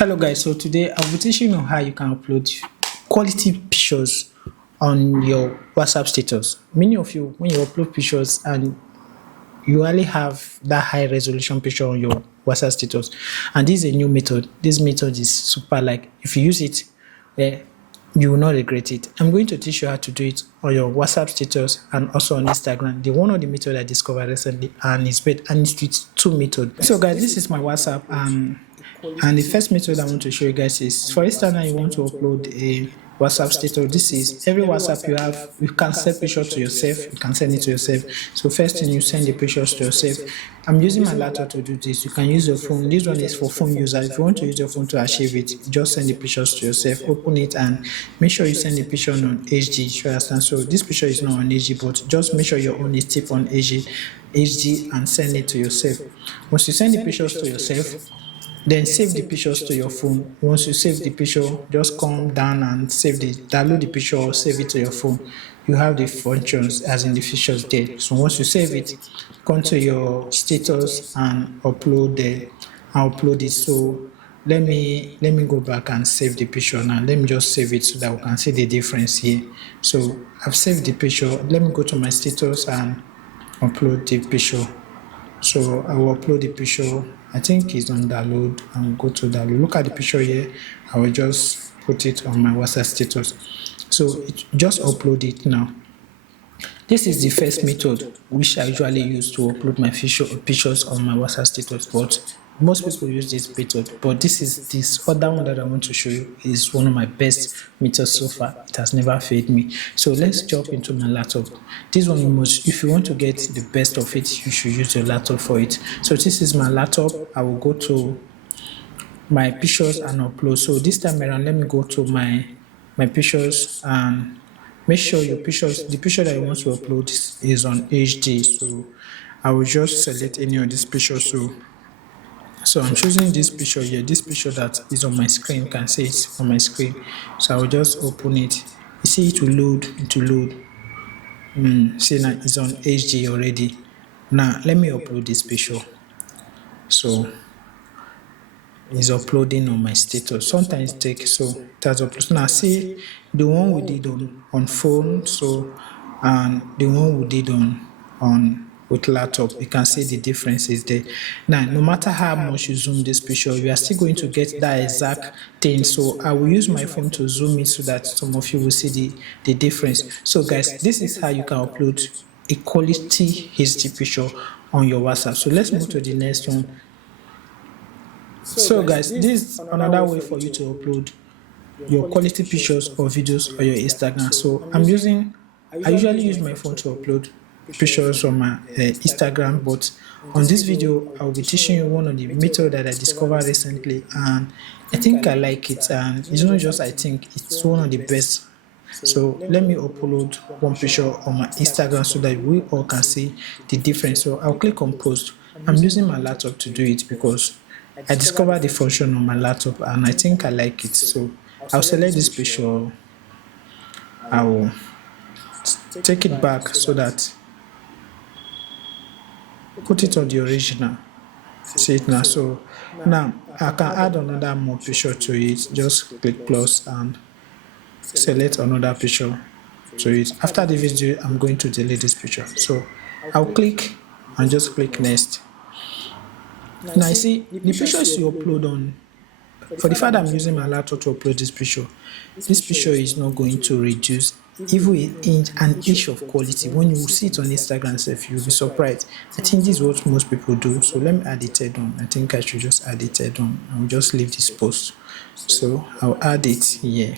Hello guys, so today I'll be teaching you how you can upload quality pictures on your WhatsApp status. Many of you, when you upload pictures and you only have that high resolution picture on your WhatsApp status, and this is a new method. This method is super, like if you use it, you will not regret it. I'm going to teach you how to do it on your WhatsApp status and also on Instagram. The one of the method I discovered recently, and it's with two methods. So guys, this is my WhatsApp, and the first method I want to show you guys is, for instance, you want to upload a WhatsApp status. This is every WhatsApp you have, you can send pictures to yourself, you can send it to yourself. So first thing, you send the pictures to yourself. I'm using my laptop to do this. You can use your phone. This one is for phone users. If you want to use your phone to achieve it, just send the pictures to yourself, open it, and make sure you send the picture on HD. You understand? So this picture is not on HD, but just make sure your own is tip on HD and send it to yourself. Once you send the pictures to yourself, then save the pictures to your phone. Once you save the picture, just come down and download the picture or save it to your phone. You have the functions as in the features there. So once you save it, come to your status and upload it. So let me go back and save the picture now. Let me just save it so that we can see the difference here. So I've saved the picture. Let me go to my status and upload the picture. So I will upload the picture. I think it's on download. I'll go to download. Look at the picture here. I will just put it on my WhatsApp status. So just upload it now. This is the first method which I usually use to upload my pictures on my WhatsApp status, but most people use this method. But this other one that I want to show you is one of my best methods so far. It has never failed me. So let's jump into my laptop. This one, if you want to get the best of it, you should use your laptop for it. So this is my laptop. I will go to my pictures and upload. So this time around, let me go to my pictures and make sure the picture that you want to upload is on HD. So I will just select any of these pictures. So I'm choosing this picture here, this picture that is on my screen. You can see it on my screen. So I will just open it. You see it will load, See now it's on HD already. Now let me upload this picture. So it's uploading on my status. Sometimes it takes, so it has uploaded. Now see the one we did on phone, and the one we did on with laptop, you can see the differences there. Now, no matter how much you zoom this picture, you are still going to get that exact thing. So I will use my phone to zoom it so that some of you will see the difference. So guys, this is how you can upload a quality HD picture on your WhatsApp. So let's move to the next one. So guys, this is another way for you to upload your quality pictures or videos on your Instagram. So I usually use my phone to upload pictures on my Instagram, but on this video I will be teaching you one of the methods that I discovered recently, and I think I like it, and it's not just I think, it's one of the best. So let me upload one picture on my Instagram so that we all can see the difference. So I'll click on post. I'm using my laptop to do it because I discovered the function on my laptop and I think I like it. So I'll select this picture. I will take it back so that put it on the original. See it now. So now I can add another more picture to it. Just click plus and select another picture to it. After the video, I'm going to delete this picture. So I'll click and just click next. Now you see the pictures you upload on. For the fact that I'm using my laptop to upload this picture is not going to reduce even an inch of quality. When you see it on Instagram, you'll be surprised. I think this is what most people do. So let me add it head on. I think I should just add it head on. I'll just leave this post. So I'll add it here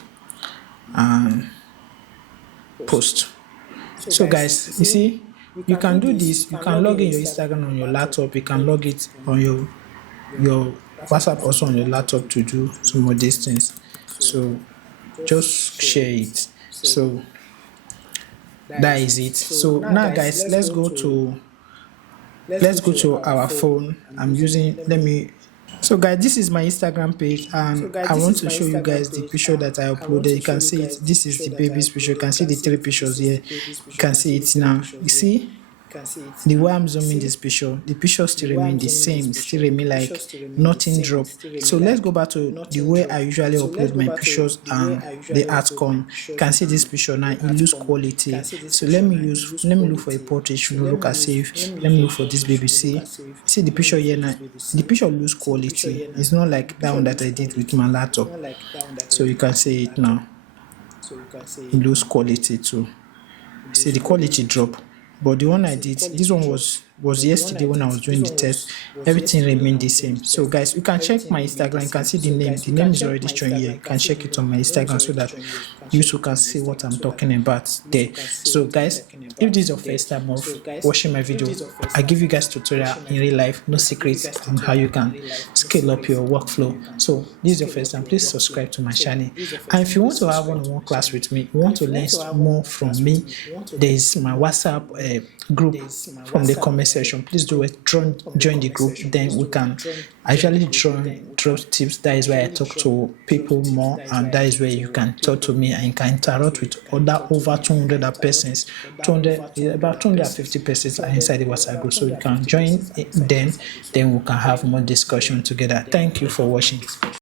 and post. So guys, you see, you can do this. You can log in your Instagram on your laptop. You can log it on your WhatsApp also on your laptop to do some of these things. So just share it. So that is it. So now guys, let's go to our phone. So guys, this is my Instagram page, and I want to show you guys the picture that I uploaded. You can see it. This is the baby's picture. You can see the three pictures here. You can see it now. You see The way I'm zooming this picture, the picture still remain the same, still remain like nothing drop. So let's go back to the way I usually upload my pictures and the outcome. You can see this picture now, it lose quality. So let me look for a portrait, should look as if, let me look for this baby. See the picture here now, the picture lose quality. It's not like that one that I did with my laptop. So you can see it now, it lose quality too. See the quality drop. But the one I did, this one was yesterday when I was doing the test. Everything remained the same. So guys, you can check my Instagram. You can see the name. The name is already showing here. You can check it on my Instagram so that you too can see what I'm talking about there. So guys, if this is your first time of watching my video, I give you guys tutorial in real life, no secrets on how you can scale up your workflow. So this is your first time, please subscribe to my channel. And if you want to have one-on-one class with me, you want to learn more from me, there is my WhatsApp group from the comment section. Please do it, join the group, then we can actually drop tips. That is where I talk to people more, and that is where you can talk to me and you can interact with other over 200 persons. About 250 persons are inside the WhatsApp group, so you can join them, then we can have more discussion together. Thank you for watching.